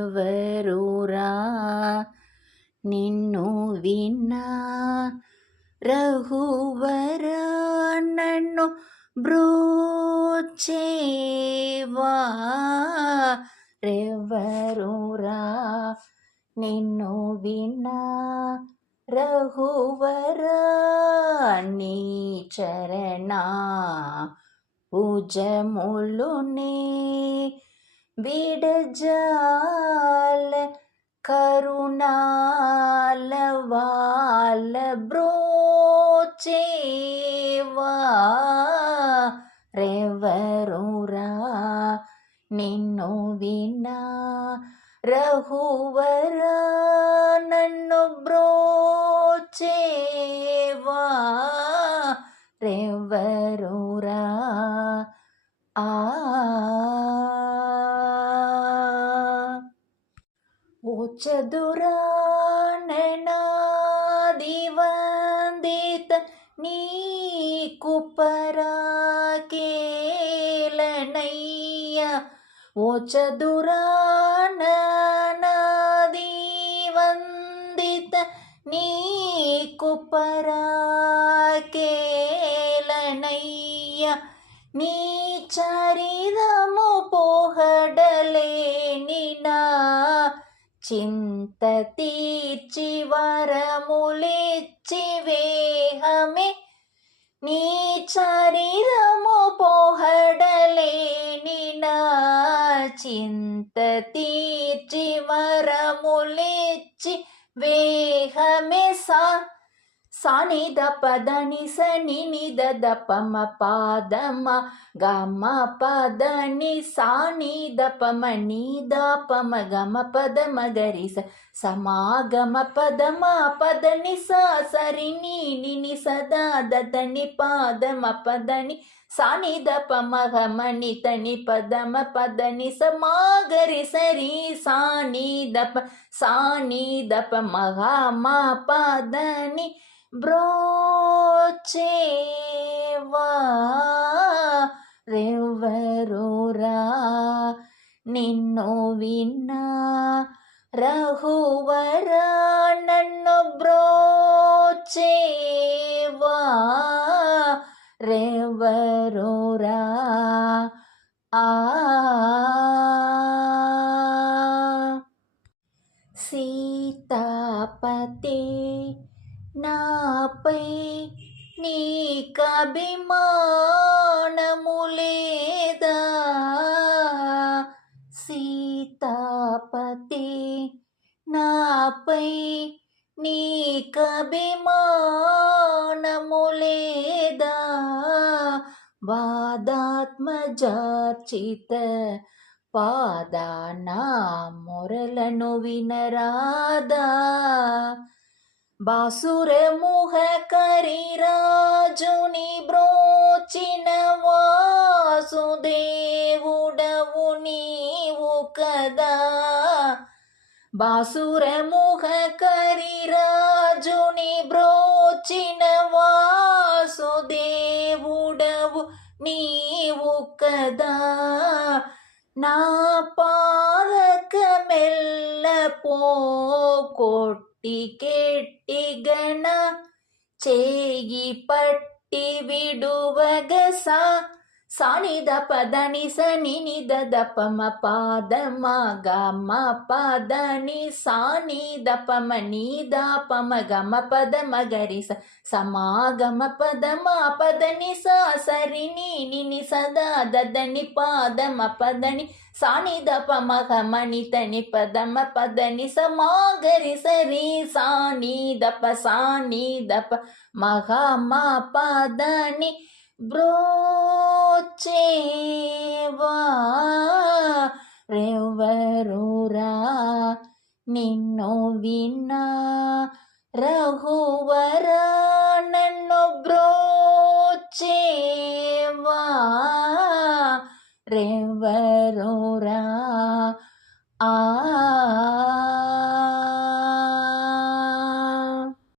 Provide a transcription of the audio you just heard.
బ్రోచేవారెవరురా నిన్ను విన్నా రఘువర నన్ను బ్రోచేవారెవరురా నిన్ను విన్నా రఘువర నీ చరణా భుజములునే విడజాల కరుణాల వాల బ్రోచేవా రెవరురా నిన్ను వినా రఘువర నన్ను బ్రోచేవా రెవరురా ఓ చదురాననాదివందిత నీకు పరాకేలనయ్య ఓ చదురాననాదివందిత నీకు పరాకేలనయ్య నీ చరిదము పోహడలేని నా చింత తీర్చి వరములిచ్చి వేహమే నీ చరిదము పోహడలేని నా చింత తీర్చి వరములిచ్చి వేహమే సాని దపదని సని నిద దపమ పాదమ గమ పదని సాని దపమ నీ దపమ గమ పదమ గరిస సమాగమ పదమ పదని సా సరి నీ సదా దదని పాదమ పదని సాని దపమ గమని తని పదమ పదని సమాగరి సరి సాని దప మగమ పదని బ్రోచేవా రెవరురా నిన్ను విన్నా రఘువర నన్ను బ్రోచేవా రెవరురా సీతాపతి నాపై నీకభిమానము లేదా సీతాపతి నాపై నీకభిమానము లేదా వాదాత్మజార్చిత పాదానా మొరలను వినరాదా బాసురముఖ కరిరాజుని బ్రోచిన వాసుదేవుడవు నీవు కదా బాసురముఖ కరిరాజుని బ్రోచిన వాసుదేవుడవు నీవు కదా నా పాదకమెల్ల పోకొట్టి కెట్టి గణ చేయి పట్టి విడువగ సాని దపదని సని నిద దపమ పాదమ గమ పదని సాని దపమ నీ దపమ గమ పదమ గరిస సమాగమ పదమ పదని సా సరి నీ సదా దదని పాదమ పదని సాని దపమ గమని తని పదమ పదని సమాగరి సరి సాని దప మగమ పదని బ్రోచేవా రెవరురా నిన్ను విన్నా రఘువర నన్ను బ్రోచేవా రెవరురా